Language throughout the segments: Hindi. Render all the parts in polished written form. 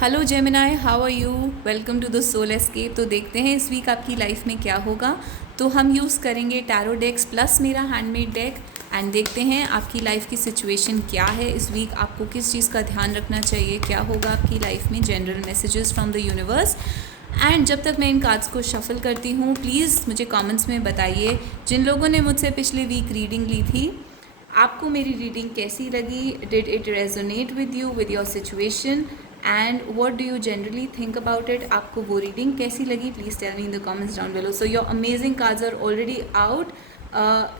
Hello Gemini, how are you? Welcome to the soul escape. तो देखते हैं इस वीक आपकी लाइफ में क्या होगा। तो हम यूज़ करेंगे टैरो डेक्स प्लस मेरा हैंडमेड डेक एंड देखते हैं आपकी लाइफ की सिचुएशन क्या है इस वीक, आपको किस चीज़ का ध्यान रखना चाहिए, क्या होगा आपकी लाइफ में, general messages from the universe. And जब तक मैं इन कार्ड्स को शफल करती हूँ, प्लीज़ मुझे कमेंट्स में बताइए जिन लोगों ने मुझसे पिछले वीक रीडिंग ली थी, आपको मेरी रीडिंग कैसी लगी? Did it resonate with you, with your situation, and what do you generally think about it? आपको वो रीडिंग कैसी लगी? Please tell me in the comments down below. So your amazing cards are already out.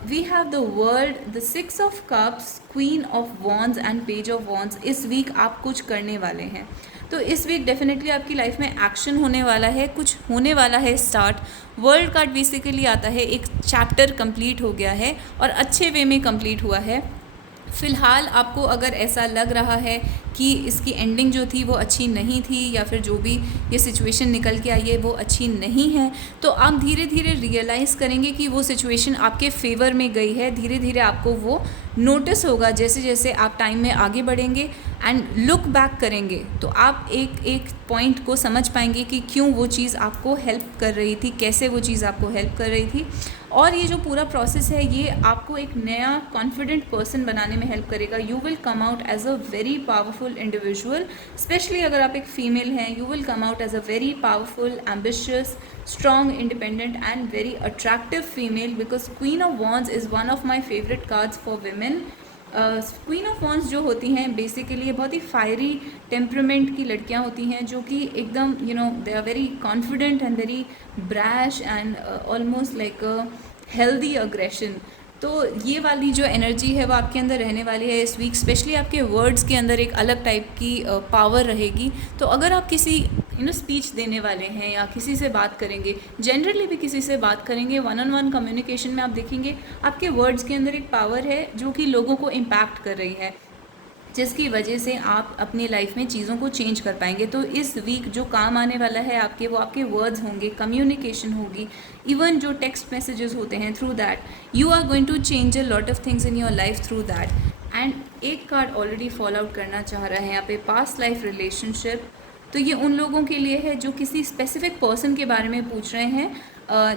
We have the world, the 6 of Cups, queen of wands and page of wands. इस वीक आप कुछ करने वाले हैं, तो इस वीक डेफिनेटली आपकी लाइफ में एक्शन होने वाला है, कुछ होने वाला है स्टार्ट। वर्ल्ड कार्ड बेसिकली आता है, एक चैप्टर कंप्लीट हो गया है और अच्छे वे में कंप्लीट हुआ है। फ़िलहाल आपको अगर ऐसा लग रहा है कि इसकी एंडिंग जो थी वो अच्छी नहीं थी, या फिर जो भी ये सिचुएशन निकल के आई है वो अच्छी नहीं है, तो आप धीरे धीरे रियलाइज़ करेंगे कि वो सिचुएशन आपके फेवर में गई है। धीरे धीरे आपको वो नोटिस होगा जैसे जैसे आप टाइम में आगे बढ़ेंगे एंड लुक बैक करेंगे, तो आप एक एक पॉइंट को समझ पाएंगे कि क्यों वो चीज़ आपको हेल्प कर रही थी, कैसे वो चीज़ आपको हेल्प कर रही थी। और ये जो पूरा प्रोसेस है ये आपको एक नया कॉन्फिडेंट पर्सन बनाने में हेल्प करेगा। You will come out as a very powerful individual, especially अगर आप एक फीमेल हैं। You will come out as a very powerful, ambitious, strong, independent and very attractive female, because queen of wands is one of my favourite cards for women. Queen of wands जो होती हैं बेसिकली बहुत ही फायरी टेम्परामेंट की लड़कियां होती हैं, जो कि एकदम they are very confident and very brash and almost like a healthy aggression. तो ये वाली जो एनर्जी है वो आपके अंदर रहने वाली है इस वीक। स्पेशली आपके वर्ड्स के अंदर एक अलग टाइप की पावर रहेगी। तो अगर आप किसी स्पीच देने वाले हैं या किसी से बात करेंगे, जनरली भी किसी से बात करेंगे, वन ऑन वन कम्युनिकेशन में आप देखेंगे आपके वर्ड्स के अंदर एक पावर है जो कि लोगों को इम्पैक्ट कर रही है, जिसकी वजह से आप अपनी लाइफ में चीज़ों को चेंज कर पाएंगे। तो इस वीक जो काम आने वाला है आपके, वो आपके वर्ड्स होंगे, कम्युनिकेशन होगी, इवन जो टेक्स्ट मैसेजेस होते हैं, through that you are going to change a lot of things in your life through that. And एक कार्ड ऑलरेडी फॉलो आउट करना चाह रहा है यहाँ पे, पास्ट लाइफ रिलेशनशिप। तो ये उन लोगों के लिए है जो किसी स्पेसिफिक पर्सन के बारे में पूछ रहे हैं,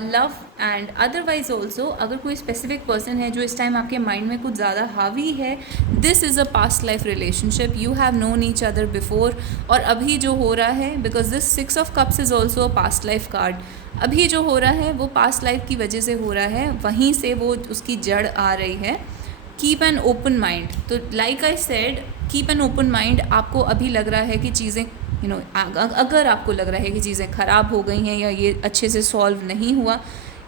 लव एंड अदरवाइज ऑल्सो। अगर कोई स्पेसिफिक पर्सन है जो इस टाइम आपके माइंड में कुछ ज़्यादा हावी है, this is a past life relationship. You have known each other before. और अभी जो हो रहा है, because this 6 of Cups is also a past life card, अभी जो हो रहा है वो पास्ट लाइफ की वजह से हो रहा है, वहीं से वो उसकी जड़ आ रही है। Keep an open mind. तो like I said, keep an open mind. आपको अभी लग रहा है कि चीज़ें अगर आपको लग रहा है कि चीज़ें ख़राब हो गई हैं या ये अच्छे से सॉल्व नहीं हुआ,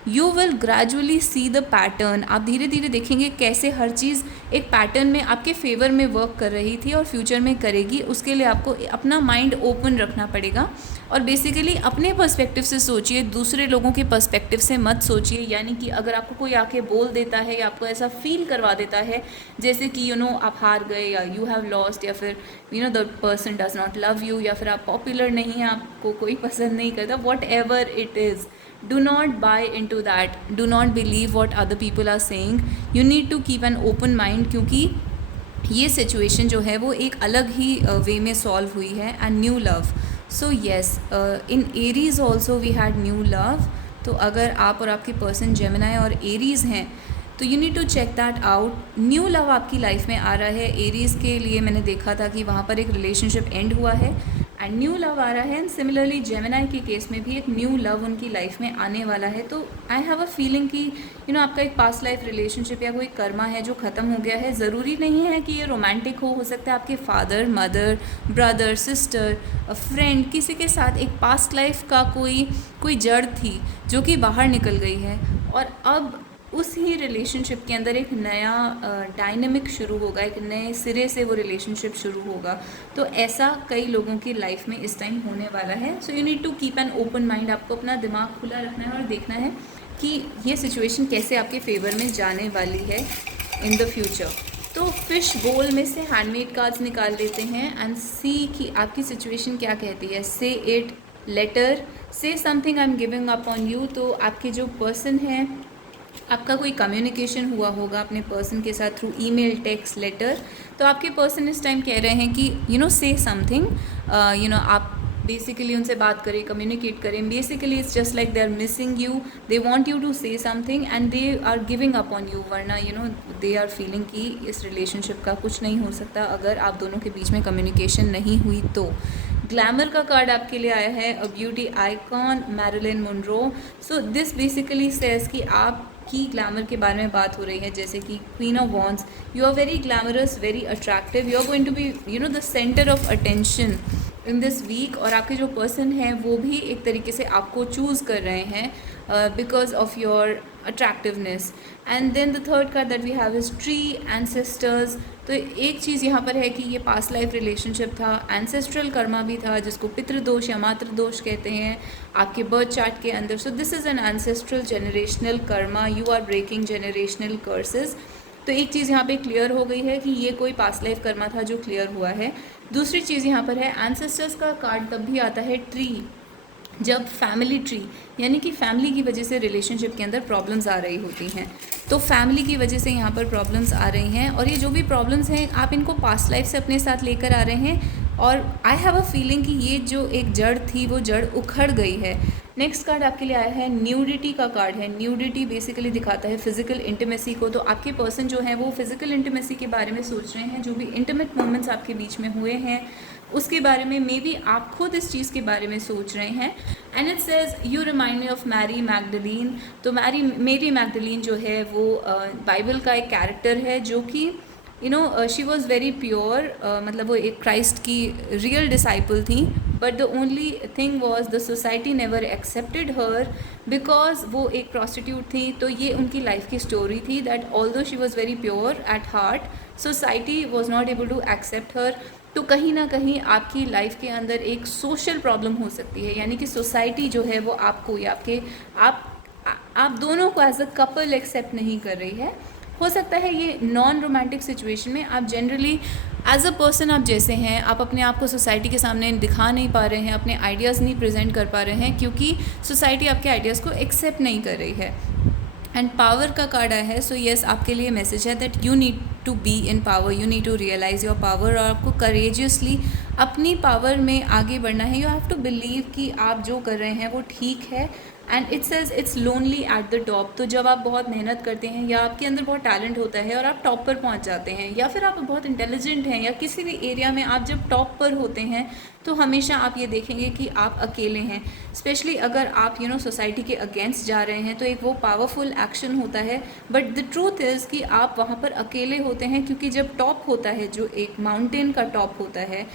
you will gradually see the pattern. आप धीरे धीरे देखेंगे कैसे हर चीज़ एक पैटर्न में आपके फेवर में वर्क कर रही थी और फ्यूचर में करेगी। उसके लिए आपको अपना माइंड ओपन रखना पड़ेगा और बेसिकली अपने पर्सपेक्टिव से सोचिए, दूसरे लोगों के पर्सपेक्टिव से मत सोचिए। यानी कि अगर आपको कोई आके बोल देता है या आपको ऐसा फील करवा देता है जैसे कि आप हार गए या यू हैव लॉस्ट, या फिर the person does not love you, या फिर आप पॉपुलर नहीं हैं, आपको कोई पसंद नहीं करता, what ever it is, do not buy into that, do not believe what other people are saying. You need to keep an open mind, क्योंकि ये सिचुएशन जो है वो एक अलग ही वे में सॉल्व हुई है। And new love, so yes, in Aries also we had new love. तो अगर आप और आपके पर्सन जेमिनाई और एरीज़ हैं तो you need to check that out. New love आपकी लाइफ में आ रहा है। एरीज़ के लिए मैंने देखा था कि वहाँ पर एक रिलेशनशिप एंड हुआ है एंड न्यू लव आ रहा है। एंड सिमिलरली जेमिनाई के केस में भी एक न्यू लव उनकी लाइफ में आने वाला है। तो आई हैव अ फीलिंग कि आपका एक पास्ट लाइफ रिलेशनशिप या कोई कर्मा है जो ख़त्म हो गया है। ज़रूरी नहीं है कि ये रोमांटिक हो सकता है आपके father, mother, brother, sister, friend, किसी के साथ एक पास्ट लाइफ का कोई जड़ थी जो कि बाहर निकल गई है और अब उस ही रिलेशनशिप के अंदर एक नया डायनेमिक शुरू होगा, एक नए सिरे से वो रिलेशनशिप शुरू होगा। तो ऐसा कई लोगों की लाइफ में इस टाइम होने वाला है। So you need to keep an open mind. आपको अपना दिमाग खुला रखना है और देखना है कि ये सिचुएशन कैसे आपके फेवर में जाने वाली है इन द फ्यूचर। तो फिश बोल में से हैंडमेड कार्ड्स निकाल लेते हैं एंड सी कि आपकी सिचुएशन क्या कहती है। Say it, letter, say something, I am giving up on you. तो आपके जो पर्सन है, आपका कोई कम्युनिकेशन हुआ होगा अपने पर्सन के साथ थ्रू ईमेल, टेक्स्ट, लेटर। तो आपके पर्सन इस टाइम कह रहे हैं कि से समथिंग, आप बेसिकली उनसे बात करें, कम्युनिकेट करें. Basically it's just like they are missing you, they want you to say something and they are giving up on you. वरना दे आर फीलिंग कि इस रिलेशनशिप का कुछ नहीं हो सकता अगर आप दोनों के बीच में कम्युनिकेशन नहीं हुई तो. ग्लैमर का कार्ड आपके लिए आया है, a beauty icon Marilyn Monroe. So this basically says कि आप की ग्लैमर के बारे में बात हो रही है, जैसे कि queen of wands. You are very glamorous, very attractive, you are going to be the centre of attention in this week. और आपके जो पर्सन हैं वो भी एक तरीके से आपको चूज़ कर रहे हैं because of your attractiveness. And then the third card that we have is tree, ancestors. तो एक चीज़ यहाँ पर है कि ये पास्ट लाइफ रिलेशनशिप था, एंसेस्ट्रल कर्मा भी था जिसको पितृदोष या मातृदोष कहते हैं आपके बर्थ चार्ट के अंदर. So this is an ancestral generational karma, you are breaking generational curses. तो एक चीज़ यहाँ पे क्लियर हो गई है कि ये कोई पास्ट लाइफ कर्मा था जो क्लियर हुआ है. दूसरी चीज़ यहाँ पर है, एंसेस्टर्स का कार्ड तब भी आता है ट्री जब फैमिली ट्री, यानी कि फैमिली की वजह से रिलेशनशिप के अंदर प्रॉब्लम्स आ रही होती हैं. तो फैमिली की वजह से यहाँ पर प्रॉब्लम्स आ रही हैं और ये जो भी प्रॉब्लम्स हैं आप इनको पास्ट लाइफ से अपने साथ लेकर आ रहे हैं. और आई हैव अ फीलिंग कि ये जो एक जड़ थी वो जड़ उखड़ गई है. नेक्स्ट कार्ड आपके लिए आया है, न्यूडिटी का कार्ड है. न्यूडिटी बेसिकली दिखाता है फिजिकल इंटीमेसी को. तो आपके पर्सन जो हैं वो फिजिकल इंटीमेसी के बारे में सोच रहे हैं, जो भी इंटीमेट मोमेंट्स आपके बीच में हुए हैं उसके बारे में मे बी आप खुद इस चीज़ के बारे में सोच रहे हैं. And it says you remind me of Mary Magdalene. तो मेरी मैगडलीन जो है वो बाइबल का एक कैरेक्टर है जो कि शी वॉज़ वेरी प्योर, मतलब वो एक क्राइस्ट की रियल डिसाइपल थी. But the only thing was the society never accepted her because वो एक प्रॉस्टिट्यूट थी. तो ये उनकी लाइफ की स्टोरी थी that although she was very pure at heart society was not able to accept her. तो कहीं ना कहीं आपकी लाइफ के अंदर एक सोशल प्रॉब्लम हो सकती है, यानी कि सोसाइटी जो है वो आपको या आप दोनों को एज अ कपल एक्सेप्ट नहीं कर रही है. हो सकता है ये नॉन रोमांटिक सिचुएशन में आप जनरली एज अ पर्सन आप जैसे हैं आप अपने आप को सोसाइटी के सामने दिखा नहीं पा रहे हैं, अपने आइडियाज़ नहीं प्रेजेंट कर पा रहे हैं क्योंकि सोसाइटी आपके आइडियाज़ को एक्सेप्ट नहीं कर रही है. एंड पावर का कार्ड आया है. सो येस आपके लिए मैसेज है that you need to be in power, you need to realise your power. और आपको करेजियसली अपनी पावर में आगे बढ़ना है. यू हैव टू बिलीव कि आप जो कर रहे हैं वो ठीक है. And it says it's lonely at the top. तो जब आप बहुत मेहनत करते हैं या आपके अंदर बहुत टैलेंट होता है और आप टॉप पर पहुंच जाते हैं, या फिर आप बहुत इंटेलिजेंट हैं या किसी भी एरिया में आप जब टॉप पर होते हैं तो हमेशा आप ये देखेंगे कि आप अकेले हैं. स्पेशली अगर आप सोसाइटी के अगेंस्ट जा रहे हैं तो एक वो पावरफुल एक्शन होता है. बट द ट्रूथ इज़ कि आप वहाँ पर अकेले होते हैं क्योंकि जब टॉप होता है, जो एक माउंटेन का टॉप होता है,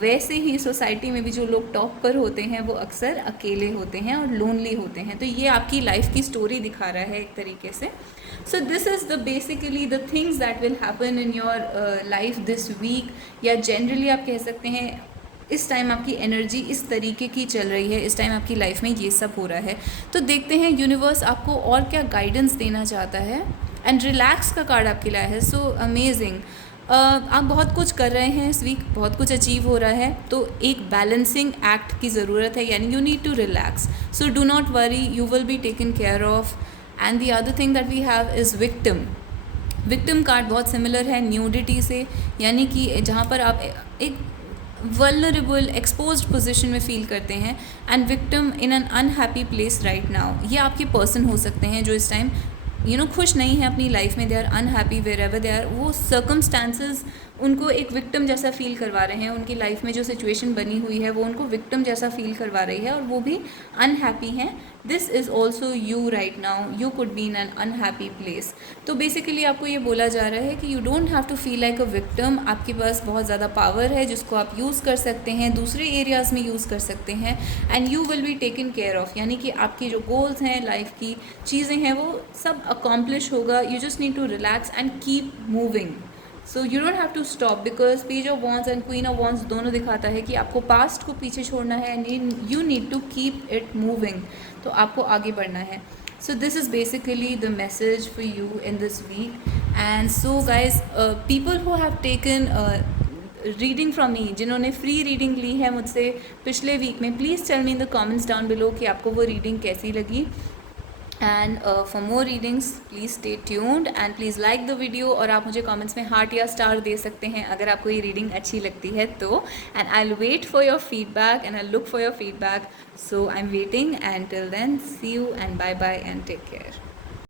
वैसे ही सोसाइटी में भी जो लोग टॉप पर होते हैं वो अक्सर अकेले होते हैं और लोनली होते हैं. तो ये आपकी लाइफ की स्टोरी दिखा रहा है एक तरीके से. So this is the basically the things that will happen in your life this week. या जनरली आप कह सकते हैं इस टाइम आपकी एनर्जी इस तरीके की चल रही है, इस टाइम आपकी लाइफ में ये सब हो रहा है. तो देखते हैं यूनिवर्स आपको और क्या गाइडेंस देना चाहता है. एंड रिलैक्स का कार्ड आपके लिए है. So amazing. आप बहुत कुछ कर रहे हैं इस वीक, बहुत कुछ अचीव हो रहा है. तो एक बैलेंसिंग एक्ट की ज़रूरत है, यानी you need to relax. So do not worry, you will be taken care of. And the other thing that we have is victim. Victim card बहुत सिमिलर है न्यूडिटी से, यानी कि जहाँ पर आप एक वल्नरेबल एक्सपोज्ड पोजीशन में फील करते हैं. And victim in an unhappy place right now. ये आपके पर्सन हो सकते हैं जो इस टाइम खुश नहीं है अपनी लाइफ में. They are unhappy wherever they are. वो सर्कमस्टांसेस उनको एक विक्टिम जैसा फील करवा रहे हैं. उनकी लाइफ में जो सिचुएशन बनी हुई है वो उनको विक्टिम जैसा फील करवा रही है और वो भी अनहैप्पी हैं. This is also you right now. You could be in an unhappy place. तो बेसिकली आपको ये बोला जा रहा है कि you don't have to feel like a victim. आपके पास बहुत ज़्यादा पावर है जिसको आप यूज़ कर सकते हैं, दूसरे एरियाज़ में यूज़ कर सकते हैं. And you will be taken care of, यानी कि आपकी जो गोल्स हैं, लाइफ की चीज़ें हैं, वो सब अकॉम्प्लिश होगा. You just need to relax and keep moving. So you don't have to stop because page of wands and queen of wands दोनों दिखाता है कि आपको पास्ट को पीछे छोड़ना है and you need to keep it moving. तो आपको आगे बढ़ना है. So this is basically the message for you in this week. And so guys, people who have taken reading from me, जिन्होंने फ्री रीडिंग ली है मुझसे पिछले वीक में, please tell me in the comments down below कि आपको वो रीडिंग कैसी लगी. And for more readings please stay tuned and please like the video. और आप मुझे कमेंट्स में हार्ट या स्टार दे सकते हैं अगर आपको ये रीडिंग अच्छी लगती है तो। And I will wait for your feedback and I look for your feedback. So I am waiting and till then see you and bye bye and take care.